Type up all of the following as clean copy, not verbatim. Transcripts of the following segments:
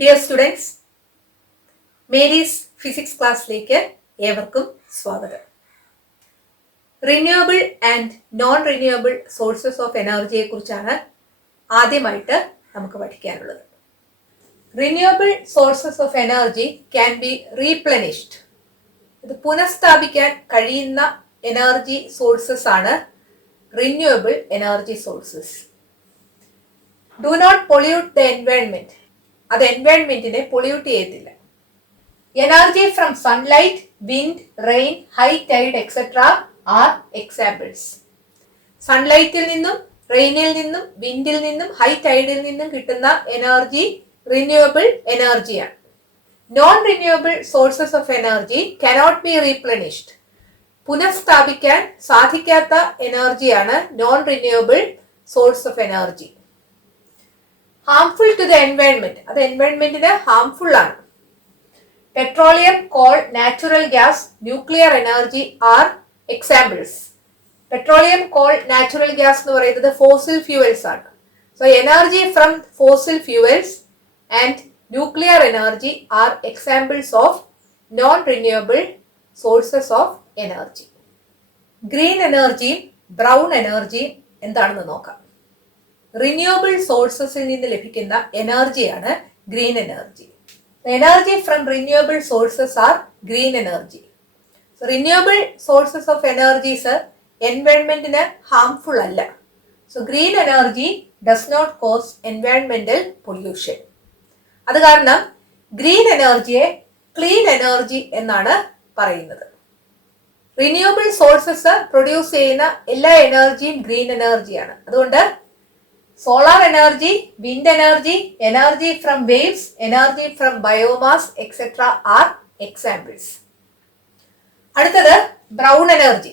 Dear students, Mary's physics ക്ലാസ്സിലേക്ക് ഏവർക്കും സ്വാഗതം. Renewable and non renewable sources of എനർജിയെ കുറിച്ചാണ് ആദ്യമായിട്ട് നമുക്ക് പഠിക്കാനുള്ളത്. Renewable sources of energy can be replenished. ഇത് പുനഃസ്ഥാപിക്കാൻ കഴിയുന്ന എനർജി സോഴ്സസ് ആണ് renewable energy sources. Do not pollute the environment. അത് എൻവയൺമെന്റിനെ പൊള്യൂട്ട് ചെയ്യത്തില്ല. Energy from sunlight, wind, rain, high tide etcetera are examples. സൺലൈറ്റിൽ നിന്നും, റെയിനിൽ നിന്നും, വിൻഡിൽ നിന്നും, ഹൈ ടൈഡിൽ നിന്നും കിട്ടുന്ന എനർജി റിന്യൂവബിൾ എനർജിയാണ്. Non renewable sources of energy cannot B റീപ്ലനിഷ്ഡ്. പുനഃസ്ഥാപിക്കാൻ സാധിക്കാത്ത എനർജിയാണ് non renewable source of energy. Harmful to the environment. അത് എൻവയൺമെന്റിന് ഹാംഫുൾ ആണ്. Petroleum, coal, natural gas, nuclear energy are examples. Petroleum, coal, natural gas എന്ന് പറയുന്നത് fossil fuels ആണ്. So energy from fossil fuels and nuclear energy are examples of non renewable sources of energy. Green എനർജിയും brown എനർജിയും എന്താണെന്ന് നോക്കാം. Renewable സോഴ്സസിൽ നിന്ന് ലഭിക്കുന്ന എനർജിയാണ് green energy. Energy from renewable sources are green energy. Renewable sources of energies എൻവയൺമെന്റിന് harmful അല്ല. So green energy does not cause എൻവയൺമെന്റൽ പൊല്യൂഷൻ. അത് കാരണം ഗ്രീൻ എനർജിയെ ക്ലീൻ എനർജി എന്നാണ് പറയുന്നത്. റിന്യൂവബിൾ സോഴ്സസ് പ്രൊഡ്യൂസ് ചെയ്യുന്ന എല്ലാ എനർജിയും ഗ്രീൻ എനർജിയാണ്. അതുകൊണ്ട് solar energy, wind energy, energy from waves, energy from biomass etcetera are examples. അടുത്തത് brown energy.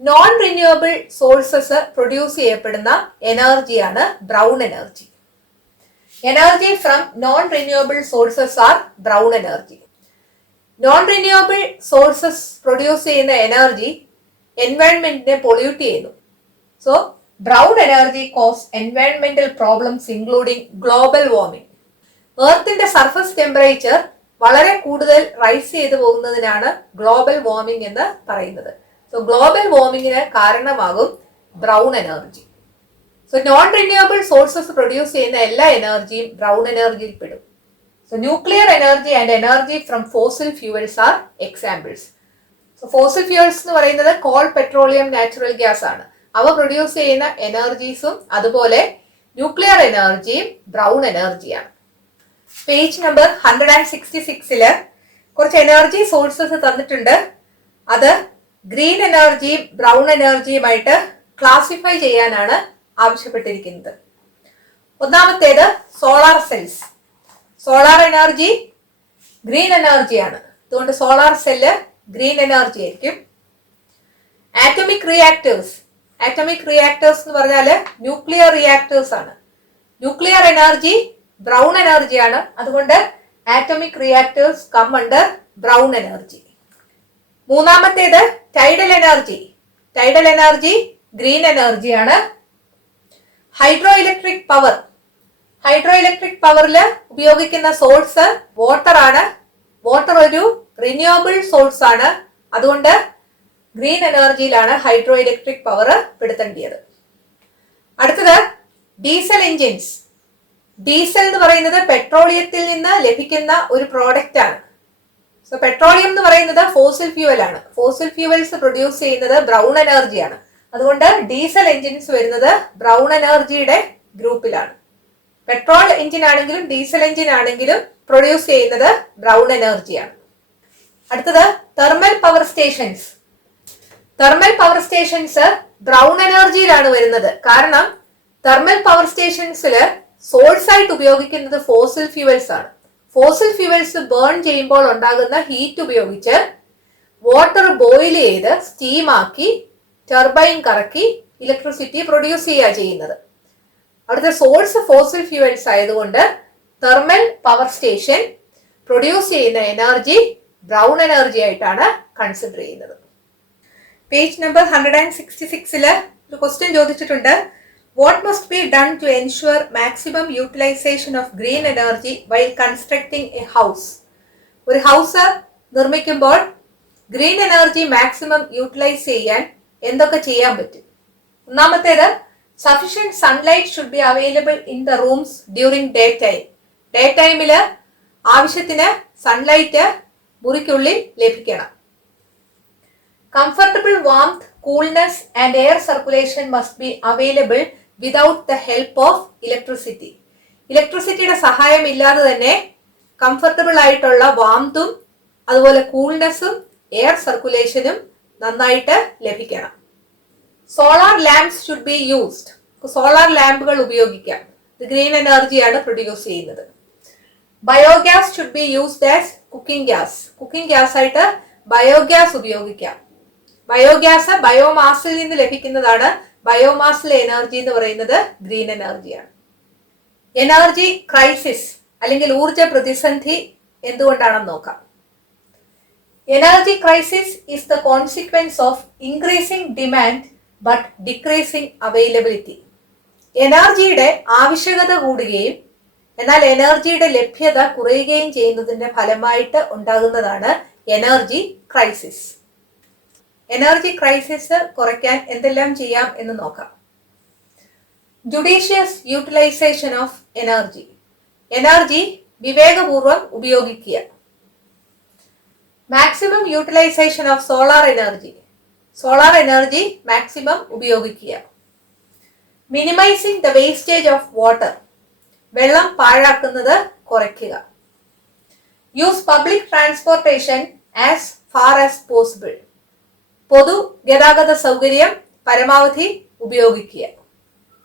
Non renewable sources produce ചെയ്യപ്പെടുന്ന എനർജിയാണ് brown energy. Energy from non renewable sources are brown energy. Non renewable sources produce ചെയ്യുന്ന energy എൻവയൺമെന്റിനെ pollute ചെയ്യുന്നു. So brown energy cause എൻവയൺമെന്റൽ problems including global warming. എർത്തിന്റെ surface temperature വളരെ കൂടുതൽ rice ചെയ്തു പോകുന്നതിനാണ് ഗ്ലോബൽ വാർമിംഗ് എന്ന് പറയുന്നത്. സോ ഗ്ലോബൽ വാർമിംഗിന് കാരണമാകും brown energy. So non renewable sources produce ചെയ്യുന്ന എല്ലാ എനർജിയും ബ്രൗൺ എനർജിയിൽ പെടും. So nuclear energy and energy from fossil fuels are examples. So fossil fuels എന്ന് പറയുന്നത് കോൾ, പെട്രോളിയം, നാച്ചുറൽ ഗ്യാസ് ആണ്. അവ പ്രൊഡ്യൂസ് ചെയ്യുന്ന എനർജീസും അതുപോലെ ന്യൂക്ലിയർ എനർജിയും ബ്രൗൺ എനർജിയാണ്. പേജ് നമ്പർ 166 കുറച്ച് എനർജി സോഴ്സസ് തന്നിട്ടുണ്ട്. അത് ഗ്രീൻ എനർജിയും ബ്രൗൺ എനർജിയുമായിട്ട് ക്ലാസിഫൈ ചെയ്യാനാണ് ആവശ്യപ്പെട്ടിരിക്കുന്നത്. ഒന്നാമത്തേത് solar cells. Solar energy green എനർജിയാണ്. അതുകൊണ്ട് സോളാർ സെല്ല് ഗ്രീൻ എനർജി ആയിരിക്കും. Atomic reactors. ആറ്റമിക് റിയാക്ടേഴ്സ് എന്ന് പറഞ്ഞാൽ ന്യൂക്ലിയർ റിയാക്ടേഴ്സ് ആണ്. ന്യൂക്ലിയർ എനർജി ബ്രൗൺ എനർജിയാണ്. അതുകൊണ്ട് atomic reactors come under brown energy. മൂന്നാമത്തേത് tidal energy. Tidal energy green എനർജിയാണ്. Hydroelectric power. Hydroelectric പവറിൽ ഉപയോഗിക്കുന്ന സോഴ്സ് വാട്ടർ ആണ്. വാട്ടർ ഒരു റിന്യൂവബിൾ സോഴ്സ് ആണ്. അതുകൊണ്ട് ഗ്രീൻ എനർജിയിലാണ് ഹൈഡ്രോ ഇലക്ട്രിക് പവർ പെടുത്തേണ്ടത്. അടുത്തത് ഡീസൽ എഞ്ചിൻസ്. ഡീസൽ എന്ന് പറയുന്നത് പെട്രോളിയത്തിൽ നിന്ന് ലഭിക്കുന്ന ഒരു പ്രോഡക്റ്റ് ആണ്. സോ പെട്രോളിയം എന്ന് പറയുന്നത് ഫോസിൽ ഫ്യൂവൽ ആണ്. ഫോസിൽ ഫ്യൂവൽസ് പ്രൊഡ്യൂസ് ചെയ്യുന്നത് ബ്രൗൺ എനർജിയാണ്. അതുകൊണ്ട് ഡീസൽ എഞ്ചിൻസ് വരുന്നത് ബ്രൗൺ എനർജിയുടെ ഗ്രൂപ്പിലാണ്. പെട്രോൾ എഞ്ചിൻ ആണെങ്കിലും ഡീസൽ എഞ്ചിൻ ആണെങ്കിലും പ്രൊഡ്യൂസ് ചെയ്യുന്നത് ബ്രൗൺ എനർജിയാണ്. അടുത്തത് thermal power stations. Thermal power stations brown എനർജിയിലാണ് വരുന്നത്. കാരണം തെർമൽ പവർ സ്റ്റേഷൻസിൽ സോഴ്സ് ആയിട്ട് ഉപയോഗിക്കുന്നത് ഫോസിൽ ഫ്യൂവൽസ് ആണ്. ഫോസിൽ ഫ്യൂവൽസ് ബേൺ ചെയ്യുമ്പോൾ ഉണ്ടാകുന്ന ഹീറ്റ് ഉപയോഗിച്ച് വാട്ടർ ബോയിൽ ചെയ്ത് സ്റ്റീം ആക്കി ടർബൈൻ കറക്കി ഇലക്ട്രിസിറ്റി പ്രൊഡ്യൂസ് ചെയ്യുക ചെയ്യുന്നത്. അവിടുത്തെ സോഴ്സ് ഫോസിൽ ഫ്യൂവൽസ് ആയതുകൊണ്ട് തെർമൽ പവർ സ്റ്റേഷൻ പ്രൊഡ്യൂസ് ചെയ്യുന്ന എനർജി ബ്രൗൺ എനർജി ആയിട്ടാണ് കൺസിഡർ ചെയ്യുന്നത്. പേജ് നമ്പർ 166 ഒരു ക്വസ്റ്റ്യൻ ചോദിച്ചിട്ടുണ്ട്. What must be done to ensure maximum utilization of green energy while constructing a house? ഒരു ഹൗസ് നിർമ്മിക്കുമ്പോൾ ഗ്രീൻ എനർജി മാക്സിമം യൂട്ടിലൈസ് ചെയ്യാൻ എന്തൊക്കെ ചെയ്യാൻ പറ്റും? ഒന്നാമത്തേത്, sufficient sunlight should be available in the rooms during day time. Day ടൈമില് ആവശ്യത്തിന് sunlight മുറിക്കുള്ളിൽ ലഭിക്കണം. Comfortable warmth, coolness and air circulation must be available without the help of electricity. ഇലക്ട്രിസിറ്റിയുടെ സഹായം ഇല്ലാതെ തന്നെ കംഫർട്ടബിൾ ആയിട്ടുള്ള വാംത്തും അതുപോലെ കൂൾനെസ്സും എയർ സർക്കുലേഷനും നന്നായിട്ട് ലഭിക്കണം. Solar lamps should be used. Solar ലാമ്പുകൾ ഉപയോഗിക്കാം. ഇത് ഗ്രീൻ എനർജിയാണ് പ്രൊഡ്യൂസ് ചെയ്യുന്നത്. Biogas should be used as cooking gas. Cooking gas ആയിട്ട് ബയോഗ്യാസ് ഉപയോഗിക്കാം. ബയോഗ്യാസ് ബയോമാസിൽ നിന്ന് ലഭിക്കുന്നതാണ്. ബയോമാസിലെ എനർജി എന്ന് പറയുന്നത് ഗ്രീൻ എനർജിയാണ്. എനർജി ക്രൈസിസ് അല്ലെങ്കിൽ ഊർജ പ്രതിസന്ധി എന്തുകൊണ്ടാണെന്ന് നോക്കാം. Energy crisis is the consequence of increasing demand but decreasing availability. എനർജിയുടെ ആവശ്യകത കൂടുകയും എന്നാൽ എനർജിയുടെ ലഭ്യത കുറയുകയും ചെയ്യുന്നതിന്റെ ഫലമായിട്ട് ഉണ്ടാകുന്നതാണ് എനർജി ക്രൈസിസ്. എനർജി ക്രൈസിസ് കുറയ്ക്കാൻ എന്തെല്ലാം ചെയ്യാം എന്ന് നോക്കാം. Judicious utilisation of energy. Energy വിവേകപൂർവം ഉപയോഗിക്കുക. Maximum utilisation of solar energy. Solar energy maximum ഉപയോഗിക്കുക. Minimising the wastage of water. വെള്ളം പാഴാക്കുന്നത് കുറയ്ക്കുക. Use public transportation as far as possible. പൊതു ഗതാഗത സൗകര്യം പരമാവധി ഉപയോഗിക്കുക.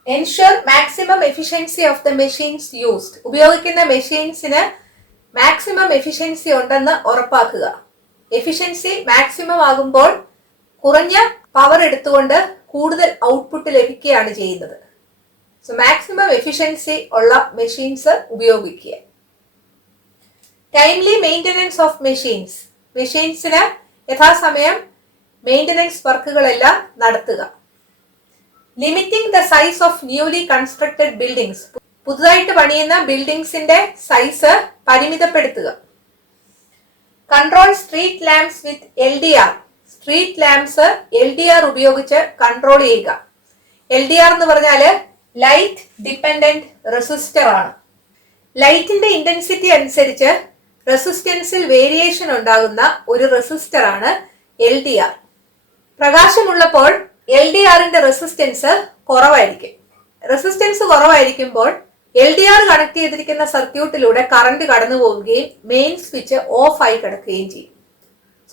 Ensure maximum efficiency of the machines used. ഉപയോഗിക്കുന്ന മെഷീൻസിന് മാക്സിമം എഫിഷ്യൻസി ഉണ്ടെന്ന് ഉറപ്പാക്കുക. എഫിഷ്യൻസി മാക്സിമം ആകുമ്പോൾ കുറഞ്ഞ പവർ എടുത്തുകൊണ്ട് കൂടുതൽ ഔട്ട്പുട്ട് ലഭിക്കുകയാണ് ചെയ്യുന്നത്. സോ മാക്സിമം എഫിഷ്യൻസി ഉള്ള മെഷീൻസ് ഉപയോഗിക്കുക. Timely maintenance of machines. മെഷീൻസിന് യഥാസമയം മെയിൻ്റനൻസ് വർക്കുകളെല്ലാം നടത്തുക. Limiting the size of newly constructed buildings. പുതുതായിട്ട് പണിയുന്ന ബിൽഡിംഗ്സിന്റെ സൈസ് പരിമിതപ്പെടുത്തുക. Control street lamps with LDR. Street lamps LDR ഉപയോഗിച്ച് കൺട്രോൾ ചെയ്യുക. LDR എന്ന് പറഞ്ഞാല് ലൈറ്റ് ഡിപ്പെൻഡന്റ് റെസിസ്റ്റർ ആണ്. ലൈറ്റിന്റെ ഇന്റൻസിറ്റി അനുസരിച്ച് റെസിസ്റ്റൻസിൽ വേരിയേഷൻ ഉണ്ടാകുന്ന ഒരു റെസിസ്റ്റർ ആണ് LDR. പ്രകാശമുള്ളപ്പോൾ LDRന്റെ റെസിസ്റ്റൻസ് കുറവായിരിക്കും. റെസിസ്റ്റൻസ് കുറവായിരിക്കുമ്പോൾ LDR കണക്ട് ചെയ്തിരിക്കുന്ന സർക്യൂട്ടിലൂടെ കറണ്ട് കടന്നു പോവുകയും മെയിൻ സ്വിച്ച് ഓഫ് ആയി കിടക്കുകയും ചെയ്യും.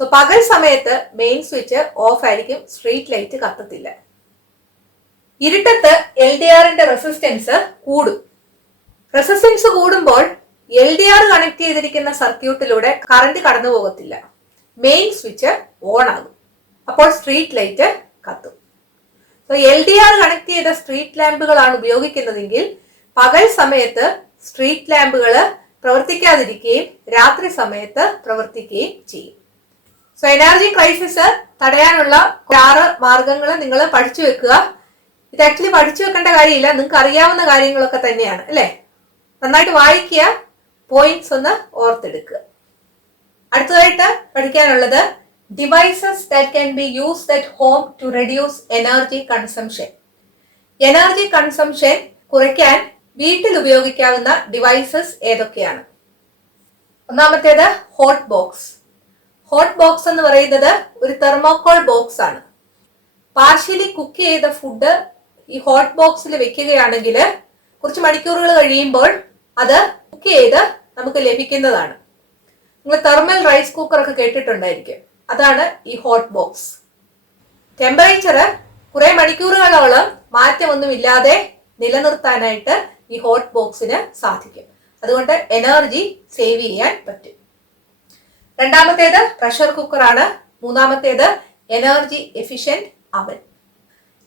സോ പകൽ സമയത്ത് മെയിൻ സ്വിച്ച് ഓഫ് ആയിരിക്കും, സ്ട്രീറ്റ് ലൈറ്റ് കത്തത്തില്ല. ഇരുട്ടത്ത് LDRന്റെ റെസിസ്റ്റൻസ് കൂടും. റെസിസ്റ്റൻസ് കൂടുമ്പോൾ LDR കണക്ട് ചെയ്തിരിക്കുന്ന സർക്യൂട്ടിലൂടെ കറണ്ട് കടന്നു പോകത്തില്ല, മെയിൻ സ്വിച്ച് ഓൺ ആകും. അപ്പോൾ സ്ട്രീറ്റ് ലൈറ്റ് കത്തും. സോ LDR കണക്ട് ചെയ്ത സ്ട്രീറ്റ് ലാമ്പുകളാണ് ഉപയോഗിക്കുന്നതെങ്കിൽ പകൽ സമയത്ത് സ്ട്രീറ്റ് ലാമ്പുകൾ പ്രവർത്തിക്കാതിരിക്കുകയും രാത്രി സമയത്ത് പ്രവർത്തിക്കുകയും ചെയ്യും. സോ എനർജി ക്രൈസിസ് തടയാനുള്ള 6 മാർഗങ്ങൾ നിങ്ങൾ പഠിച്ചു വെക്കുക. ഇത് ആക്ച്വലി പഠിച്ചു വെക്കേണ്ട കാര്യമില്ല, നിങ്ങൾക്ക് അറിയാവുന്ന കാര്യങ്ങളൊക്കെ തന്നെയാണ് അല്ലേ. നന്നായിട്ട് വായിക്കുക, പോയിന്റ്സ് ഒന്ന് ഓർത്തെടുക്കുക. അടുത്തതായിട്ട് പഠിക്കാനുള്ളത് devices that can be used at home to reduce energy consumption. Energy consumption കുറയ്ക്കാൻ വീട്ടിൽ ഉപയോഗിക്കാവുന്ന ഡിവൈസസ് ഏതൊക്കെയാണ്? ഒന്നാമത്തേത് ഹോട്ട് ബോക്സ്. ഹോട്ട് ബോക്സ് എന്ന് പറയുന്നത് ഒരു തെർമോകോൾ ബോക്സ് ആണ്. പാർഷ്യലി കുക്ക് ചെയ്ത ഫുഡ് ഈ ഹോട്ട് ബോക്സിൽ വെക്കുകയാണെങ്കിൽ കുറച്ച് മണിക്കൂറുകൾ കഴിയുമ്പോൾ അത് കുക്ക് ചെയ്ത് നമുക്ക് ലഭിക്കുന്നതാണ്. നിങ്ങൾ തെർമൽ റൈസ് കുക്കർ ഒക്കെ കേട്ടിട്ടുണ്ടായിരിക്കും, അതാണ് ഈ ഹോട്ട് ബോക്സ്. ടെമ്പറേച്ചർ കുറെ മണിക്കൂറുകളോളം മാറ്റമൊന്നുമില്ലാതെ നിലനിർത്താനായിട്ട് ഈ ഹോട്ട് ബോക്സിന് സാധിക്കും. അതുകൊണ്ട് എനർജി സേവ് ചെയ്യാൻ പറ്റും. രണ്ടാമത്തേത് പ്രഷർ കുക്കറാണ്. മൂന്നാമത്തേത് energy efficient oven.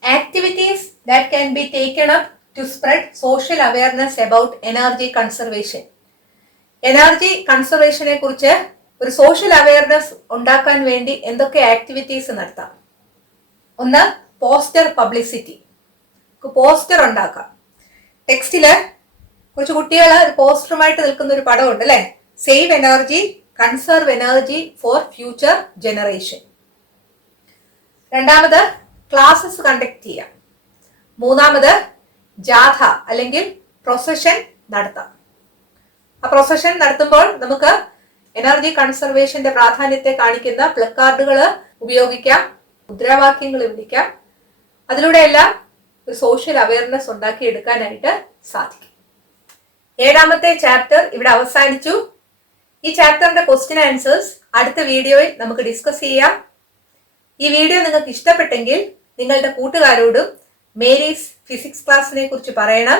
Activities that can be taken up to spread social awareness about energy conservation. Energy കൺസർവേഷനെ കുറിച്ച് ഒരു സോഷ്യൽ അവയർനെസ് ഉണ്ടാക്കാൻ വേണ്ടി എന്തൊക്കെ ആക്ടിവിറ്റീസ് നടത്താം? ഒന്ന്, പോസ്റ്റർ പബ്ലിസിറ്റി. പോസ്റ്റർ ഉണ്ടാക്കാം. ടെക്സ്റ്റില് കുറച്ച് കുട്ടികൾ പോസ്റ്ററുമായിട്ട് നിൽക്കുന്ന ഒരു പടമുണ്ട് അല്ലെ. Save energy, conserve energy for future generation. രണ്ടാമത് ക്ലാസ്സസ് കണ്ടക്ട് ചെയ്യാം. മൂന്നാമത് ജാഥ അല്ലെങ്കിൽ പ്രൊസഷൻ നടത്താം. ആ പ്രൊസഷൻ നടത്തുമ്പോൾ നമുക്ക് എനർജി കൺസർവേഷന്റെ പ്രാധാന്യത്തെ കാണിക്കുന്ന പ്ലക്കാർഡുകൾ ഉപയോഗിക്കാം, മുദ്രാവാക്യങ്ങൾ വിളിക്കാം. അതിലൂടെയെല്ലാം ഒരു സോഷ്യൽ അവയർനെസ് ഉണ്ടാക്കി എടുക്കാനായിട്ട് സാധിക്കും. 7ാമത്തെ ചാപ്റ്റർ ഇവിടെ അവസാനിച്ചു. ഈ ചാപ്റ്ററിന്റെ ക്വസ്റ്റ്യൻ ആൻസേഴ്സ് അടുത്ത വീഡിയോയിൽ നമുക്ക് ഡിസ്കസ് ചെയ്യാം. ഈ വീഡിയോ നിങ്ങൾക്ക് ഇഷ്ടപ്പെട്ടെങ്കിൽ നിങ്ങളുടെ കൂട്ടുകാരോടും മേരീസ് ഫിസിക്സ് ക്ലാസ്സിനെ കുറിച്ച് പറയണം.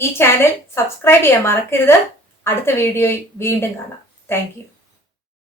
ഈ ചാനൽ സബ്സ്ക്രൈബ് ചെയ്യാൻ മറക്കരുത്. അടുത്ത വീഡിയോയിൽ വീണ്ടും കാണാം. Thank you.